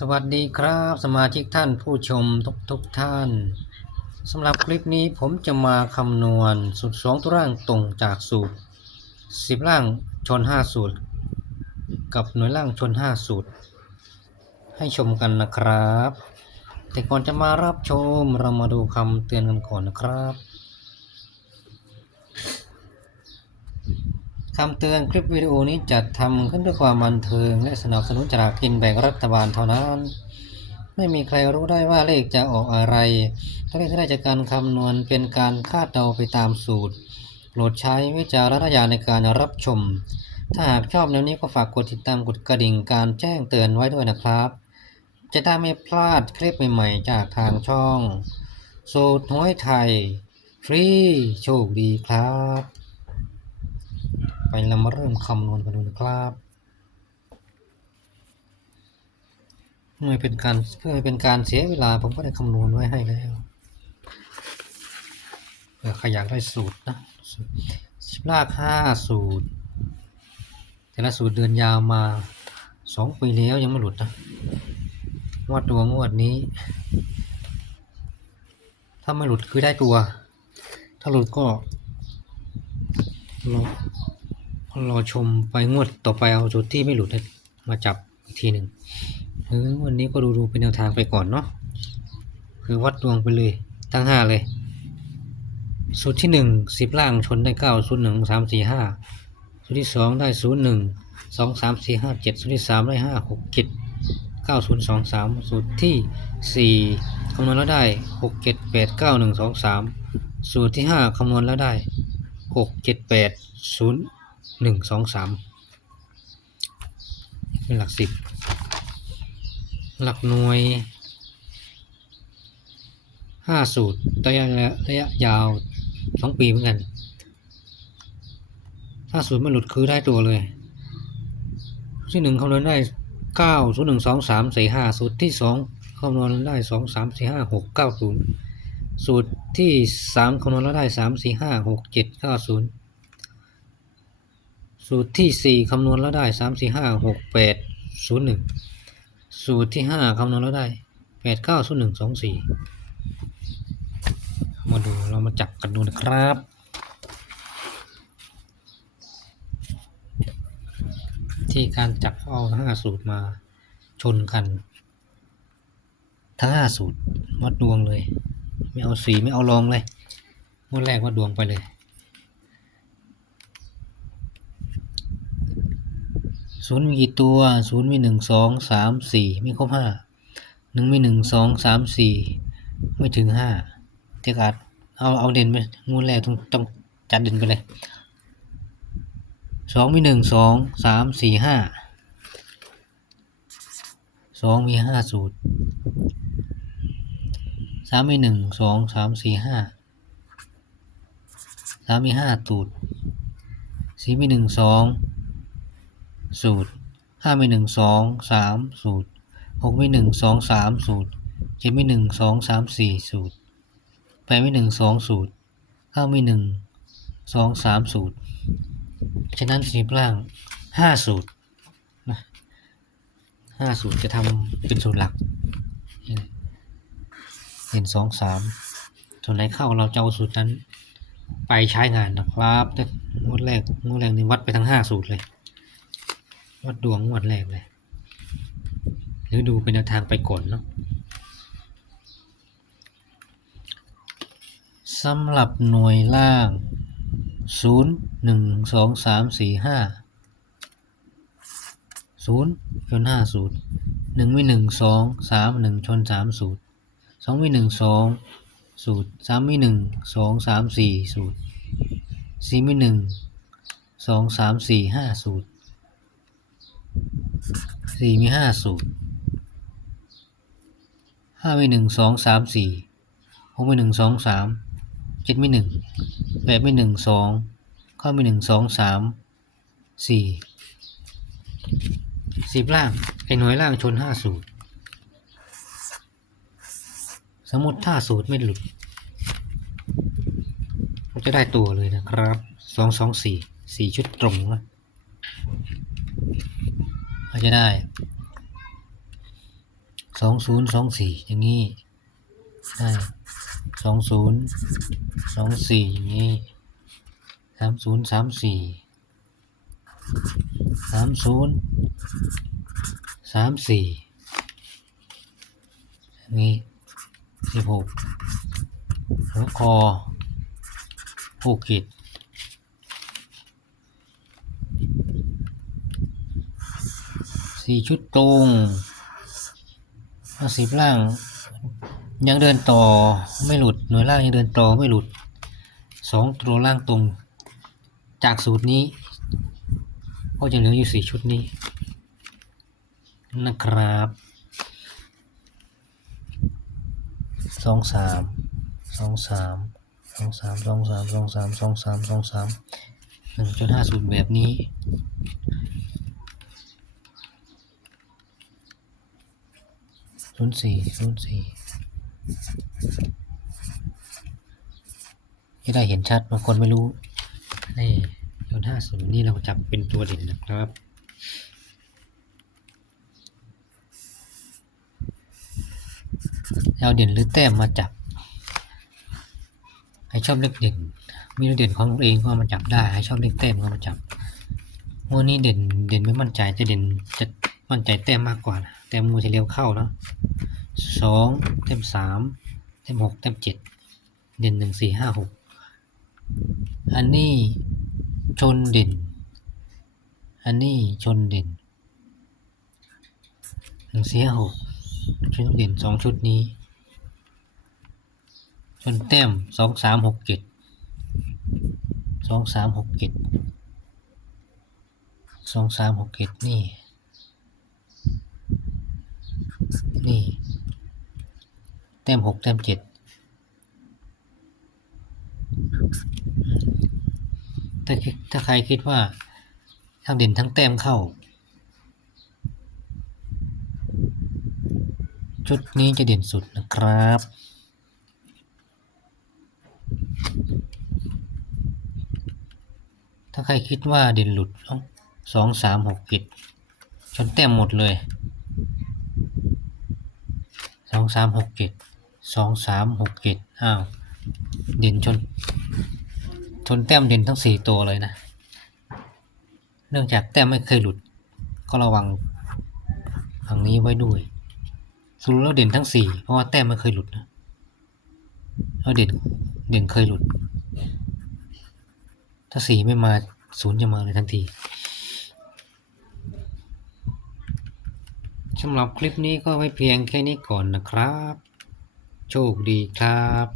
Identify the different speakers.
Speaker 1: สวัสดีครับสมาชิกท่านผู้ชมทุกทุกท่านสำหรับคลิปนี้ผมจะมาคำนวณสูตรสองตัวร่างตรงจากสูตรสิบล่างชนห้าสูตร กับหน่วยล่างชนห้าสูตร ให้ชมกันนะครับ แต่ก่อนจะมารับชมเรามาดูคำเตือนกันก่อนนะครับ คำเตือนคลิปวิดีโอนี้จัดทำขึ้นเพื่อความบันเทิง และสนับสนุนจากกินแบ่งรัฐบาลเท่านั้น ไม่มีใครรู้ได้ว่าเลขจะออกอะไรตัวเลขที่ได้จากการคำนวณเป็นการคาดเดาไปตามสูตร โปรดใช้วิจารณญาณในการรับชม ถ้าหากชอบแนวนี้ก็ฝากกดติดตามกดกระดิ่งการแจ้งเตือนไว้ด้วยนะครับ จะได้ไม่พลาดคลิปใหม่ๆ จากทางช่อง สูตรห้อยไทย ฟรีโชคดีครับ ไปเรามาเริ่มคำนวณกันดูนะครับเพื่อไม่เป็นการเพื่อเป็นการเสียเวลาผมก็ได้คำนวณไว้ให้แล้วเผื่อใครอยากได้สูตรนะสิบลากห้าสูตร แต่ละสูตรเดือนยาวมาสองปีแล้วยังไม่หลุดนะงวดตัวงวดนี้ ถ้าไม่หลุดคือได้ตัว ถ้าหลุดก็รอ รอชมไปงวดต่อไปเอาจุดที่ไม่หลุดมาจับอีกทีหนึ่งเออวันนี้ก็ดูดูเป็นแนวทางไปก่อนเนาะคือวัดดวงไปเลยทั้งห้าเลยสูตรที่หนึ่งสิบล่างชนได้เก้าศูนย์หนึ่งสามสี่ห้าสูตรที่สองได้ศูนย์หนึ่งสองสามสี่ห้าเจ็ดสูตรที่สามได้ห้าหกเจ็ดเก้าศูนย์สองสามสูตรที่สี่คำนวณแล้วได้หกเจ็ดแปดเก้าหนึ่งสองสามสูตรที่ห้าคำนวณแล้วได้หกเจ็ดแปดศูนย์ หนึ่งสองสามเป็นหลักสิบ หลักหน่วยห้าสูตรระยะระยะยาวสองปีเหมือนกัน ถ้าสูตรไม่หลุดคือได้ตัวเลยสูตรที่หนึ่งคำนวณได้เก้าศูนย์หนึ่งสองสามสี่ห้าสูตรที่สองคำนวณได้สองสามสี่ห้าหกเก้าศูนย์สูตรที่สามคำนวณแล้วได้สามสี่ห้าหกเจ็ดเก้าศูนย์ สูตรที่สี่คำนวณแล้วได้สามสี่ห้าหกแปดศูนย์หนึ่งสูตรที่ห้าคำนวณแล้วได้แปดเก้าศูนย์หนึ่งสองสี่มาดูเรามาจับกันดูนะครับ ที่การจับเอาทั้งห้าสูตรมาชนกัน ทั้งห้าสูตรวัดดวงเลย ไม่เอาสีไม่เอารองเลยงวดแรกวัดดวงไปเลย ศูนย์มีกี่ตัวศูนย์มีหนึ่งสองสามสี่ไม่ครบห้าหนึ่งมีหนึ่งสองสามสี่ไม่ถึงห้าเจ๊กัดเอาเอาเด่นไปงูแรกต้องต้องจัดเด่นไปเลยสองมีหนึ่งสองสามสี่ห้าสองมีห้าสูตรสามมีหนึ่งสองสามสี่ห้าสามมีห้าสูตรสี่มีหนึ่งสอง สูตรห้ามีหนึ่งสองสามสูตรหกมีหนึ่งสองสามสูตรเจ็ดมีหนึ่งสองสามสี่สูตรแปดมีหนึ่งสองสูตรเก้ามีหนึ่งสองสามสูตร ฉะนั้นสีล่างห้าสูตรนะห้าสูตรจะทำเป็นสูตรหลักเห็นสองสามส่วนไหนเข้าเราจะเอาสูตรนั้นไปใช้งานนะครับงวดแรกงวดแรกนี่วัดไปทั้งห้าสูตรเลย วัดดวงงวดแรกเลยหรือดูเป็นแนวทางไปก่อนเนาะสำหรับหน่วยล่างศูนย์หนึ่งสองสามสี่ห้าศูนย์ชนห้าสูตรหนึ่งมีหนึ่งสองสามหนึ่งชนสามสูตรสองมีหนึ่งสองสูตรสามมีหนึ่ง สี่มีห้าสูตรห้ามีหนึ่งสองสามสี่หกมีหนึ่งสองสามเจ็ดมีหนึ่งแปดมีหนึ่งสองเก้ามีหนึ่งสองสามสี่สิบล่าง ไอ้หน่วยล่างชนห้าสูตร สมมติถ้าสูตรไม่หลุดก็จะได้ตัวเลยนะครับสองสองสี่สี่ชุดตรงนะ จะได้สองศูนย์สองสี่อย่างนี้ได้สองศูนย์สองสี่อย่างนี้สามศูนย์สามสี่สามศูนย์สามสี่อย่างนี้สิบหกหัวคอหกขีด สี่ชุดตรงห้าสิบล่าง ยังเดินต่อไม่หลุดหน่วยล่างยังเดินต่อไม่หลุดสองตัวล่างตรง จากสูตรนี้ ก็จะเหลืออยู่สี่ชุดนี้ นะครับสองสามสองสามสองสามสองสามสองสามสองสามสองสามหนึ่งจุดห้าศูนย์แบบนี้ ศูนย์สี่ศูนย์สี่ที่ได้เห็นชัดบางคนไม่รู้ นี่ศูนย์ห้าศูนย์นี่เราจับเป็นตัวเด่นนะครับเอาเด่นหรือแต้มมาจับ ให้ชอบเลขเด่น มีเลขเด่นของตัวเองก็มาจับได้ ให้ชอบเลขแต้มก็มาจับวันนี้เด่นเด่นไม่มั่นใจจะเด่นจะ มั่นใจแต้มมากกว่านะแต้มมูจะเร็วเข้าเนาะสองแต้มสามแต้มหกแต้มเจ็ดเด่นหนึ่งสี่ห้าหกอันนี้ชนเด่น อันนี้ชนเด่นหนึ่งสี่ห้าหกชนเด่นสองชุดนี้ ชนแต้มสองสามหกเจ็ดสองสามหกเจ็ดสองสามหกเจ็ดนี่ นี่ แต้มหกแต้มเจ็ดถ้าถ้าใครคิดว่า ทั้งเด่นทั้งแต้มเข้า ชุดนี้จะเด่นสุดนะครับถ้าใครคิดว่าเด่นหลุดสองสามหกเจ็ดชนแต้มหมดเลย องสามหกเจ็ดสองสามหกเจ็ดอ้าวเด่นชน ชนแต้มเด่นทั้งสี่ตัวเลยนะ เนื่องจากแต้มไม่เคยหลุด ก็ระวังฝั่งนี้ไว้ด้วยสรุปแล้วเด่นทั้งสี่เพราะว่าแต้มไม่เคยหลุดนะแล้วเด่นเด่นเคยหลุด ถ้าสี่ไม่มาศูนย์จะมาเลยทันที สำหรับคลิปนี้ก็ไว้เพียงแค่นี้ก่อนนะครับ โชคดีครับ